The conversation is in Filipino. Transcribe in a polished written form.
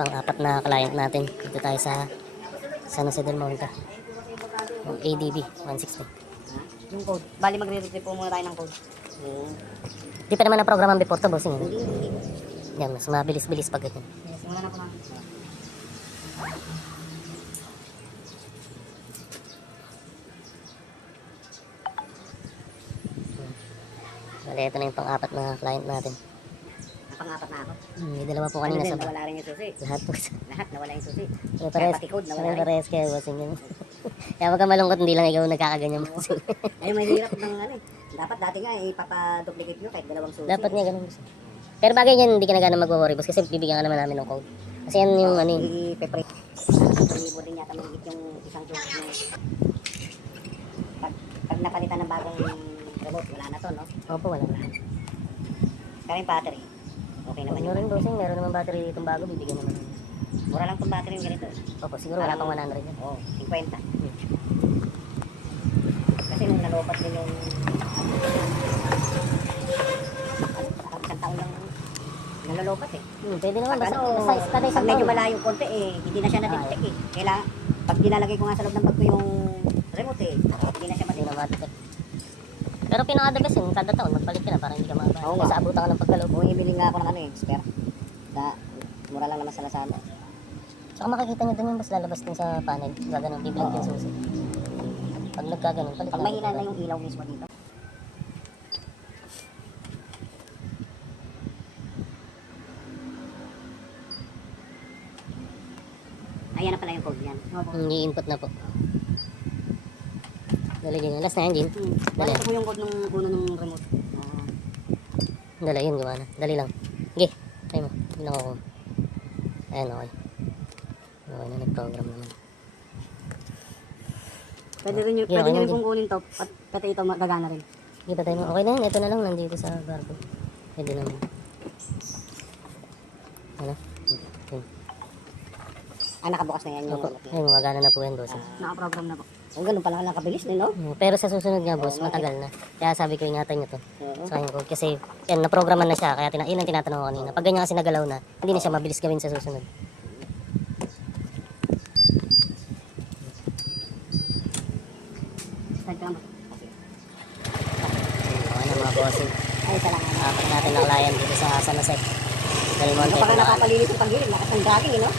pang-apat na client natin. Dito tayo sa San Jose del Monte. Yung ADB 160. Yung code. Bali magre-retrieve po muna tayo ng code. Di pa naman na-programan before to, bossing. Hindi. Yan, mas mabilis-bilis pag ganyan. Yes, muna na po namin. Bali, ito na yung pang-apat na client natin. Pang-apat na ako. May dalawa po kanina sa Nawala rin yung susi. lahat po. Lahat nawala yung susi. Pero pares, Pati code nawala rin. pares kayo, bossing yun. Kaya wag ka malungkot, hindi lang ikaw nagkakaganyan, bossing. Ay, may hirap ng ano eh. Dapat dati nga ipapaduplicate nyo kahit dalawang susi. Dapat nga ganun, bossing. Pero bagay yan, hindi ka na gano'ng mag-worry, boss, kasi bibigyan ka naman namin ng code. Kasi yan yung ano yun. I-pre. Libo rin yata mahigit yung isang susi. Pag napalitan ng bagong remote, wala na to, no? Opo, wala na. Kaya yung battery. Okay naman Ano yung rin, bossing, meron naman battery ditong bago, bibigyan naman namin. mura lang tong battery yung ganito. Opo, siguro wala pang 100 yan. Oo, 50. Kasi nung nalopat din yung isang taon lang nalolopat eh. Pwede naman, Pag basta ano, sa kada pag isang medyo taon. malayo konti eh, hindi na siya na-detect eh. Kailangan, pag dinalagay ko nga sa loob ng bag ko yung remote eh, hindi na siya Hindi na ma-detect. matitip. Pero pinaka-the best yun, kada taon, magpalit ka na para hindi ka mababa. Oo nga. Kasi abutan ka ng pagkaloob. Kung ibili nga ako ng ano eh, spare. Mura lang naman sa Lazada. Saka makikita nyo dun yung mas lalabas din sa panel. Gaganon, bibilog yung susi. Pag nagkaganon, palit Pag mahina na yung ilaw mismo dito. Ayan na pala yung code niyan. I-input na po. Dala yun. Last na yan, Jin. Wala ito po yung code ng uno ng remote. Dala yun, gawa na. Dali lang. Sige, try mo. Hindi lang ako. Ayan, okay. Okay na, nag-program naman. Pwede rin yung, Yeah, pwede okay nyo na rin pong kunin to. Pati ito gagana rin. Sige, patay mo. Okay na yun. Ito na lang, nandito sa barcode. Pwede naman. Ano? Yun. Nakabukas na yan yung Opo. Ayun, magana na po yan, boss. naka-program na po. Ang ganun pala lang kabilis din, no? Pero sa susunod nga, boss, matagal na. Kaya sabi ko, ingatan nyo to. Oo. Sa kanyang code. Kasi, yan, naprograman na siya. Kaya yun ang tinatanong ko kanina. Pag ganyan kasi nagalaw na, hindi na siya mabilis gawin sa susunod. Start ka ba? Okay na mga bossing. Ay, salamat. Apat natin na client dito sa San Jose del Monte. Kapag napapalinis yung pag-ilig, lakas ng jogging, no?